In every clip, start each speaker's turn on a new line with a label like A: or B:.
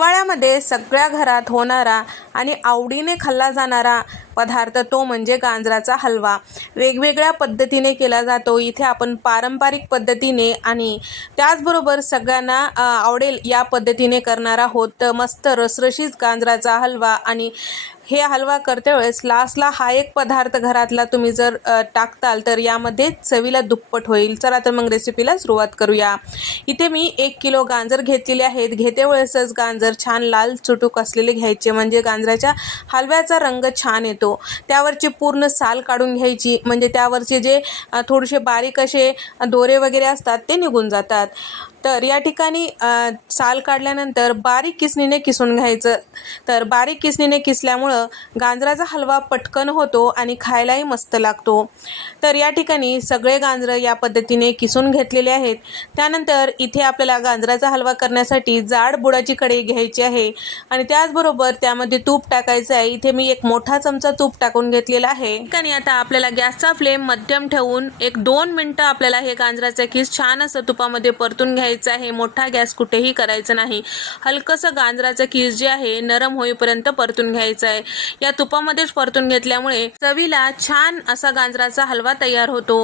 A: हिवाळ्यामध्ये सगळ्या घरात होणारा आणि आवडीने खाल्ला जाणारा पदार्थ तो म्हणजे गाजराचा हलवा. वेगवेगळ्या पद्धतीने केला जातो. इथे आपण पारंपरिक पद्धतीने आणि त्याचबरोबर सगळ्यांना आवडेल या पद्धतीने करणार आहोत. मस्त रसरशीत गाजराचा हलवा आणि हे हलवा करते वेळेस लास्टला हा एक पदार्थ घरातला तुम्ही जर टाकताल तर यामध्ये चवीला दुप्पट होईल. चला तर मग रेसिपीला सुरुवात करूया. इथे मी एक किलो गाजर घेतलेले आहेत. घेते वेळेसच गाजर छान लाल चुटूक असलेले घ्यायचे. म्हणजे गाजराच्या हलव्याचा रंग छान येतो. त्यावरची पूर्ण साल काढून घ्यायची. म्हणजे त्यावरचे जे थोडेसे बारीक असे दोरे वगैरे असतात ते निघून जातात. तर या ठिकाणी साल काढल्यानंतर बारीक किसणीने किसून घ्यायचं. तर बारीक किसणीने किसल्यामुळं गाजराचा हलवा पटकन होतो आणि खायलाही मस्त लागतो. तर या ठिकाणी सगळे गाजरं या पद्धतीने किसून घेतलेले आहेत. त्यानंतर इथे आपल्याला गाजराचा हलवा करण्यासाठी जाड बुडाची कढई घ्यायची आहे. आणि त्याचबरोबर त्यामध्ये तूप टाकायचं आहे. इथे मी एक मोठा चमचा तूप टाकून घेतलेलं आहे. आणि आता आपल्याला गॅसचा फ्लेम मध्यम ठेवून एक दोन मिनटं आपल्याला हे गाजराचं खीस छान असं तुपामध्ये परतून घ्यायचं आहे. मोठा गॅस कुठेही करायचं नाही. हलकंसं गाजराचं खीस जे आहे नरम होईपर्यंत परतून घ्यायचं आहे. या तुपामध्येच परतून घेतल्यामुळे चवीला छान असा गाजराचा हलवा तयार होतो.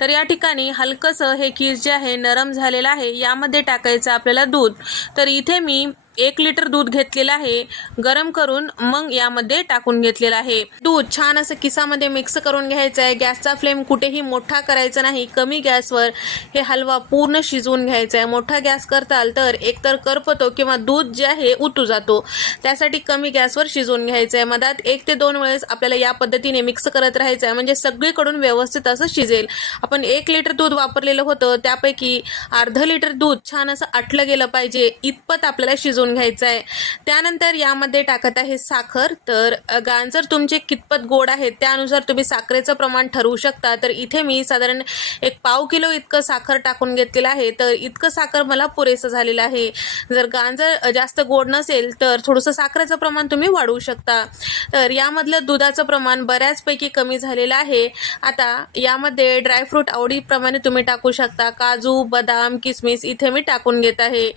A: तर या ठिकाणी हलकंसं हे खीस जे आहे नरम झालेलं आहे. यामध्ये टाकायचं आपल्याला दूध. तर इथे मी एक लिटर दूध घेतलेलं आहे गरम करून मग यामध्ये टाकून घेतलेलं आहे. दूध छान असं किसामध्ये मिक्स करून घ्यायचं आहे. गॅसचा फ्लेम कुठेही मोठा करायचा नाही. कमी गॅसवर हे हलवा पूर्ण शिजवून घ्यायचा आहे. मोठा गॅस करताल तर एकतर करपतो किंवा दूध जे आहे उतू जातो. त्यासाठी कमी गॅसवर शिजवून घ्यायचं आहे. मधात एक ते दोन वेळेस आपल्याला या पद्धतीने मिक्स करत राहायचं आहे. म्हणजे सगळीकडून व्यवस्थित असं शिजेल. आपण एक लिटर दूध वापरलेलं होतं. त्यापैकी अर्ध लिटर दूध छान असं आटलं गेलं पाहिजे. इतपत आपल्याला शिजवून घ्यायचं आहे त्यानंतर यामध्ये टाकत आहे साखर. तर गाजर तुमचे कितपत गोड आहेत त्यानुसार तुम्ही साखरेचं प्रमाण ठरवू शकता. तर इथे मी साधारण एक पाव किलो इतकं साखर टाकून घेतलेलं आहे. तर इतकं साखर मला पुरेसं झालेलं आहे. जर गाजर जास्त गोड नसेल तर थोडंसं साखरेचं प्रमाण तुम्ही वाढवू शकता. तर यामधलं दुधाचं प्रमाण बऱ्याचपैकी कमी झालेलं आहे. आता यामध्ये ड्रायफ्रूट आवडीप्रमाणे तुम्ही टाकू शकता. काजू बदाम किसमिस इथे मी टाकून घेत आहे.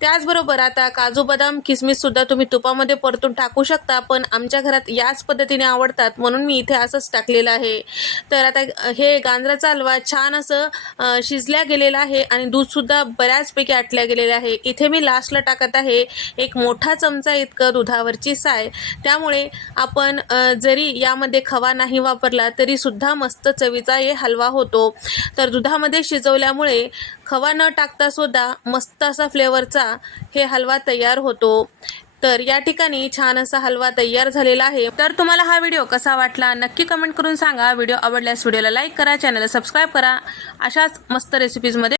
A: त्याचबरोबर आता काजू बदाम किसमिस सुद्धा तुम्ही तुपामध्ये परतून टाकू शकता पण आमच्या घरात याच पद्धतीने आवडतात म्हणून मी इथे असंच टाकलेलं आहे. तर आता हे गांजराचा हलवा छान असं शिजल्या गेलेला आहे आणि दूधसुद्धा बऱ्याचपैकी आटल्या गेलेलं आहे. इथे मी लास्टला टाकत आहे एक मोठा चमचा इतकं दुधावरची साय. त्यामुळे आपण जरी यामध्ये खवा नाही वापरला तरीसुद्धा मस्त चवीचा हे हलवा होतो. तर दुधामध्ये शिजवल्यामुळे खवा न टाकता सुद्धा मस्त असा फ्लेवरचा हे हलवा तयार होतो. तर या ठिकाणी छान असा हलवा तयार झालेला आहे. तर तुम्हाला हा व्हिडिओ कसा वाटला नक्की कमेंट करून सांगा. व्हिडिओ आवडल्यास व्हिडिओला लाईक करा चॅनलला सबस्क्राईब करा. अशाच मस्त रेसिपीजमध्ये